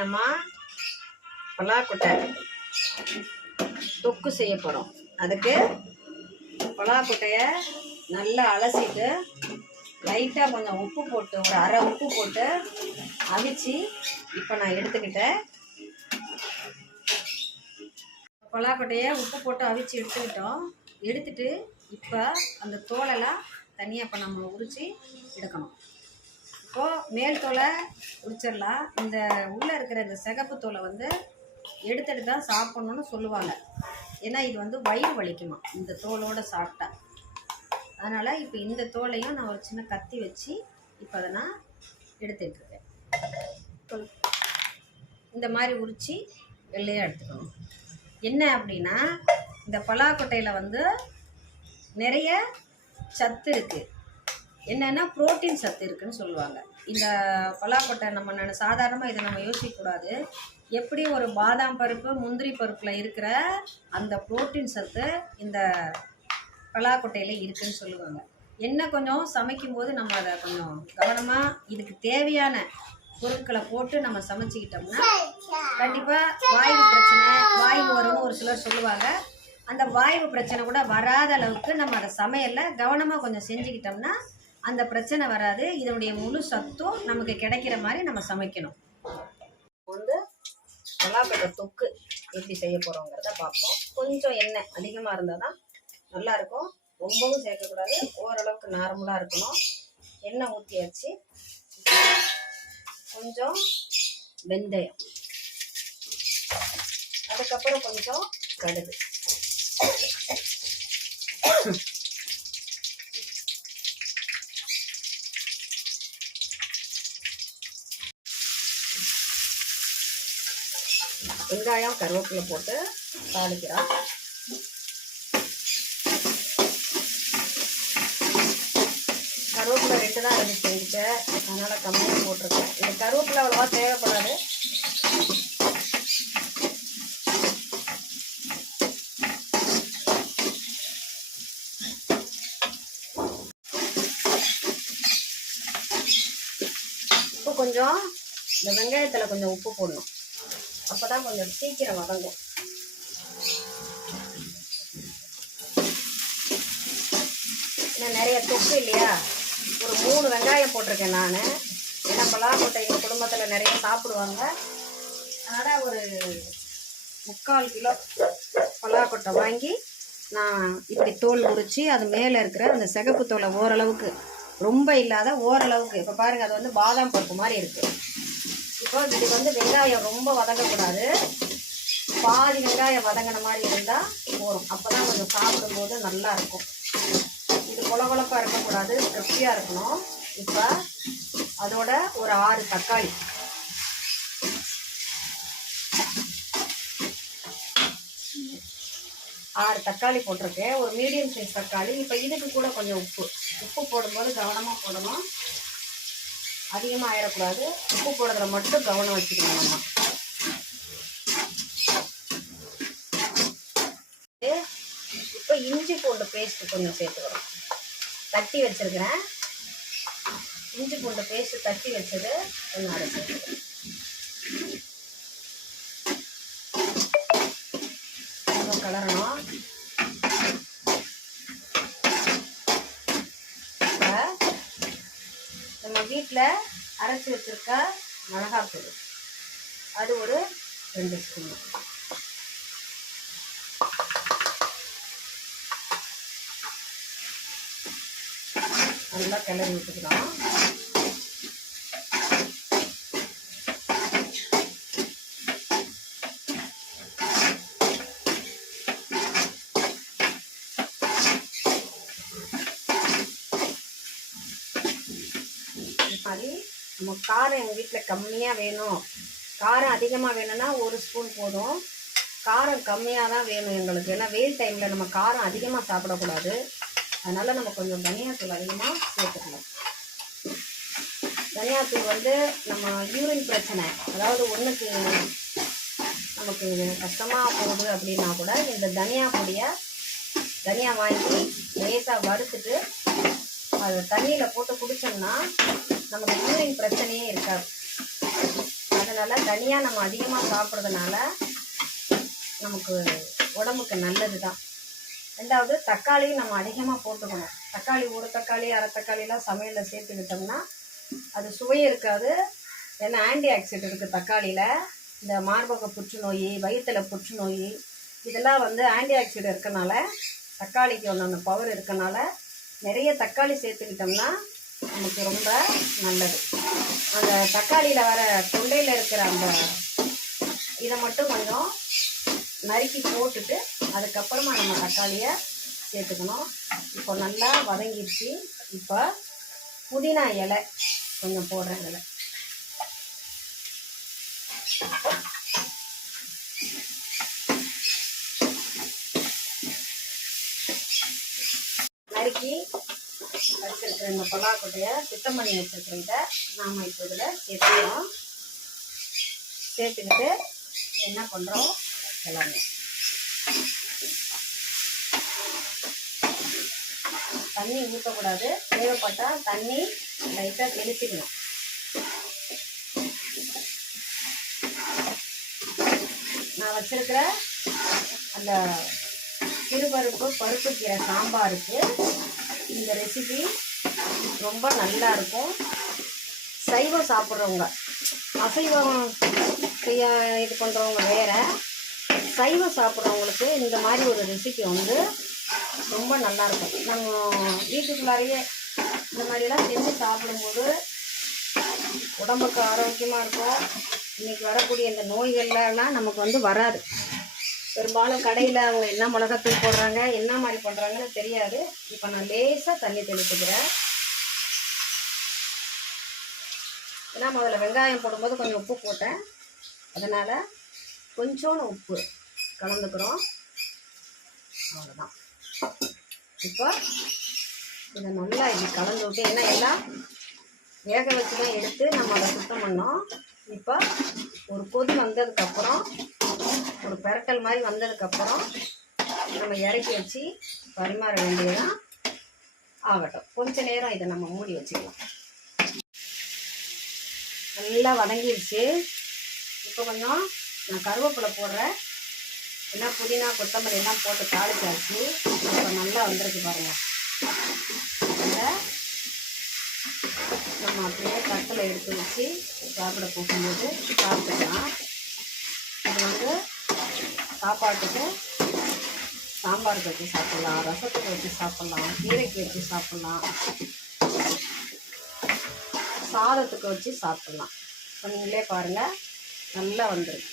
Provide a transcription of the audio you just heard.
நம்ம பலாக்கொட்டை தொக்கு செய்ய போகிறோம். அதுக்கு பலாக்கொட்டையை நல்லா அலசிட்டு லைட்டாக கொஞ்சம் உப்பு போட்டு ஒரு அரை உப்பு போட்டு அவிச்சு இப்போ நான் எடுத்துக்கிட்டேன். பலாக்கொட்டையை உப்பு போட்டு அவிச்சு எடுத்துட்டு இப்போ அந்த தோலெல்லாம் தனியாக இப்போ நம்ம உரித்து எடுக்கணும். இப்போது மேல் தோலை உரிச்சிடலாம். இந்த உள்ளே இருக்கிற இந்த சிகப்பு தோலை எடுத்துட்டு தான் சாப்பிட்ணுன்னு சொல்லுவாங்க. ஏன்னா இது வயிறு வலிக்குமா இந்த தோலோடு சாப்பிட்டா. அதனால் இப்போ இந்த தோலையும் நான் ஒரு சின்ன கத்தி வச்சு இப்போ அதை நான் எடுத்துகிட்ருக்கேன். இந்த மாதிரி உரித்து வெள்ளையாக எடுத்துக்கணும். என்ன அப்படின்னா இந்த பலாக்கொட்டையில் நிறைய சத்து இருக்குது. என்னென்னா புரோட்டீன் சத்து இருக்குதுன்னு சொல்லுவாங்க. இந்த பலாக்கொட்டை நம்ம சாதாரணமாக இதை நம்ம யோசிக்கக்கூடாது. எப்படி ஒரு பாதாம் பருப்பு முந்திரி பருப்பில் இருக்கிற அந்த புரோட்டீன் சத்து இந்த பலாக்கொட்டையில் இருக்குதுன்னு சொல்லுவாங்க. என்ன கொஞ்சம் சமைக்கும்போது நம்ம அதை கொஞ்சம் கவனமாக இதுக்கு தேவையான பொருட்களை போட்டு நம்ம சமைச்சிக்கிட்டோம்னா கண்டிப்பாக வாயு பிரச்சனை வரும்னு ஒரு சிலர் சொல்லுவாங்க. அந்த வாயு பிரச்சனை கூட வராத அளவுக்கு நம்ம அதை சமையலில் கவனமாக கொஞ்சம் செஞ்சுக்கிட்டோம்னா அந்த பிரச்சனை வராது. இதனுடைய முழு சத்தும் நமக்கு கிடைக்கிற மாதிரி நம்ம சமைக்கணும். பலாக்கொட்டை தொக்கு எப்படி செய்ய போகிறோங்கிறத பார்ப்போம். கொஞ்சம் எண்ணெய் அதிகமாக இருந்தால் தான் நல்லாயிருக்கும். ரொம்பவும் சேர்க்கக்கூடாது, ஓரளவுக்கு நார்மலாக இருக்கணும். எண்ணெய் ஊற்றியாச்சு. கொஞ்சம் வெந்தயம், அதுக்கப்புறம் கொஞ்சம் கடுகு, வெங்காயம் கருவேப்பிலை போட்டு தாளிக்கிறோம். கருவேப்பிலை 2 தான் ரெடி செஞ்சுட்டேன், அதனால் கம்மியாக போட்டிருக்கேன். இந்த கருவேப்பிலை அவ்வளோவா தேவைப்படாது. உப்பு கொஞ்சம் இந்த வெங்காயத்தில் கொஞ்சம் உப்பு போடணும். அப்போ தான் கொஞ்சம் சீக்கிரம் வதங்கும். இன்னும் நிறைய தொக்கு இல்லையா, ஒரு 3 வெங்காயம் போட்டிருக்கேன் நான். ஏன்னா பலாக்கொட்டை எங்கள் குடும்பத்தில் நிறைய சாப்பிடுவாங்க. அதனால் ஒரு 3/4 கிலோ பலாக்கொட்டை வாங்கி நான் இப்படி தோல் உரித்து அது மேலே இருக்கிற அந்த சிகப்பு தோலை ஓரளவுக்கு, ரொம்ப இல்லாத ஓரளவுக்கு, இப்போ பாருங்கள் அது பாதாம் பருப்பு மாதிரி இருக்குது. இப்போ இதுக்கு வெங்காயம் ரொம்ப வதங்கக்கூடாது, பாதி வெங்காயம் வதங்கின மாதிரி இருந்தால் போதும். அப்போ தான் கொஞ்சம் சாப்பிடும்போது நல்லா இருக்கும். இது கொலகொலப்பாக இருக்கக்கூடாது, கிறிஸ்பியாக இருக்கணும். இப்போ அதோட ஒரு 6 தக்காளி, போட்டிருக்கேன். ஒரு மீடியம் சைஸ் தக்காளி. இப்போ இதுக்கு கூட கொஞ்சம் உப்பு போடும்போது கவனமாக போடணும், அதிகமாக ஆயிடக்கூடாது. உப்பு போடுறதுல மட்டும் கவனம் வச்சுக்கணும். நம்ம இப்போ இஞ்சி பூண்டு பேஸ்ட்டு கொஞ்சம் சேர்த்துக்கிறோம். தட்டி வச்சுருக்கிறேன். இஞ்சி பூண்டு பேஸ்ட்டு தட்டி வச்சது கொஞ்சம் அதை சேர்த்துக்கிறேன். கொஞ்சம் கலரணும். நம்ம வீட்டில் அரைச்சி வச்சுருக்க மிளகாத்தூள் அது ஒரு 2 ஸ்பூன். நல்லா கிளறி விட்டுக்கலாம். மாதிரி நம்ம காரம் எங்கள் வீட்டில் கம்மியாக வேணும், காரம் அதிகமாக வேணும்னா 1 ஸ்பூன் போதும். காரம் கம்மியாக தான் வேணும் எங்களுக்கு. ஏன்னா வெயில் டைமில் நம்ம காரம் அதிகமாக சாப்பிடக்கூடாது. அதனால் நம்ம கொஞ்சம் தனியாத்தூள் அதிகமாக சேர்த்துக்கலாம். தனியாத்தூள் நம்ம யூரின் பிரச்சனை, அதாவது ஒன்றுக்கு நமக்கு கஷ்டமாக போகுது அப்படின்னா கூட இந்த தனியா வாங்கி லேசாக வறுத்துட்டு அதை தண்ணியில் போட்டு குடித்தோம்னா நமக்கு யூரின் பிரச்சனையே இருக்காது. அதனால் தனியா நம்ம அதிகமாக சாப்பிட்றதுனால நமக்கு உடம்புக்கு நல்லது தான். ரெண்டாவது தக்காளியும் நம்ம அதிகமாக போட்டுக்கணும். தக்காளி ஒரு தக்காளி அரை தக்காளிலாம் சமையலில் சேர்த்துக்கிட்டோம்னா அது சுவையே இருக்காது. ஏன்னா ஆன்டி ஆக்சிடென்ட் இருக்குது தக்காளியில். இந்த மார்பக புற்றுநோய், வயிற்றில் புற்றுநோய், இதெல்லாம் வந்து ஆன்டி ஆக்சிடென்ட் இருக்கனால, தக்காளிக்கு ஒன்று பவர் இருக்கனால நிறைய தக்காளி சேர்த்துக்கிட்டோம்னா நமக்கு ரொம்ப நல்லது. அந்த தக்காளியில் வர தொண்டையில் இருக்கிற அந்த இதை மட்டும் கொஞ்சம் நறுக்கி போட்டுட்டு அதுக்கப்புறமா நம்ம தக்காளியை சேர்த்துக்கணும். இப்போ நல்லா வதங்கிடுச்சு. இப்போ புதினா இலை கொஞ்சம் போடுறேன். இதில் நறுக்கி வச்சுருக்கிற இந்த பலாக்கொட்டையை சுத்தம் பண்ணி வச்சுருக்கிற இதை நாம் இப்போ இதில் சேர்த்துக்கிறோம். சேர்த்துக்கிட்டு என்ன பண்ணுறோம் எல்லாமே தண்ணி ஊற்றக்கூடாது. தேவைப்பட்டால் தண்ணி லைட்டாக தெளிச்சிக்கணும். நான் வச்சிருக்கிற அந்த சிறுபருப்பு பருப்பு கீரை சாம்பாருக்கு இந்த ரெசிபி ரொம்ப நல்லா இருக்கும். சைவம் சாப்பிட்றவங்க, அசைவம் செய்ய இது பண்ணுறவங்க வேறு, சைவம் சாப்பிட்றவங்களுக்கு இந்த மாதிரி ஒரு ரெசிபி வந்து ரொம்ப நல்லாயிருக்கும். நம்ம வீட்டுக்குள்ளாரையே இந்த மாதிரிலாம் செஞ்சு சாப்பிடும்போது உடம்புக்கு ஆரோக்கியமாக இருக்கும். இன்றைக்கி வரக்கூடிய இந்த நோய்கள்லாம் நமக்கு வந்து வராது. பெரும்பாலும் கடையில் அவங்க என்ன மிளகாத்தூள் போடுறாங்க, என்ன மாதிரி பண்ணுறாங்கன்னு தெரியாது. இப்போ நான் லேசாக தண்ணி தெளிச்சுக்கிறேன். ஏன்னா முதல்ல வெங்காயம் போடும்போது கொஞ்சம் உப்பு போட்டேன், அதனால் கொஞ்சோண்டு உப்பு கலந்துக்கிறோம். அவ்வளோதான். இப்போ இதை நல்லா இப்படி கலந்து விட்டு, ஏன்னா எல்லாம் வேக வச்சு தான் எடுத்து நம்ம அதை சுத்தம் பண்ணோம். இப்போ ஒரு கொதி வந்ததுக்கப்புறம், ஒரு பெரட்டல் மாதிரி வந்ததுக்கப்புறம் நம்ம இறக்கி வச்சு பரிமாற வேண்டியதான். ஆகட்டும், கொஞ்ச நேரம் இதை நம்ம மூடி வச்சுக்கலாம். நல்லா வதங்கிடுச்சு. இப்போ கொஞ்சம் நான் கருவேப்பிலை போடுறேன். ஏன்னா புதினா கொத்தமல்லி எல்லாம் போட்டு தாளிச்சாச்சு. இப்போ நல்லா வந்திருக்கு பாருங்கள். அதில் நம்ம அப்படியே தட்டில் எடுத்து வச்சு சாப்பிட போகும்போது சாப்பிட்டுக்கலாம். இது வந்து சாப்பாட்டுக்கு சாம்பாருக்கு வச்சு சாப்பிட்லாம், ரசத்துக்கு வச்சு சாப்பிட்லாம், கீரைக்கு வச்சு சாப்பிட்லாம், சாதத்துக்கு வச்சு சாப்பிட்லாம். இப்போ நீங்களே பாருங்கள், நல்லா வந்துருக்கு.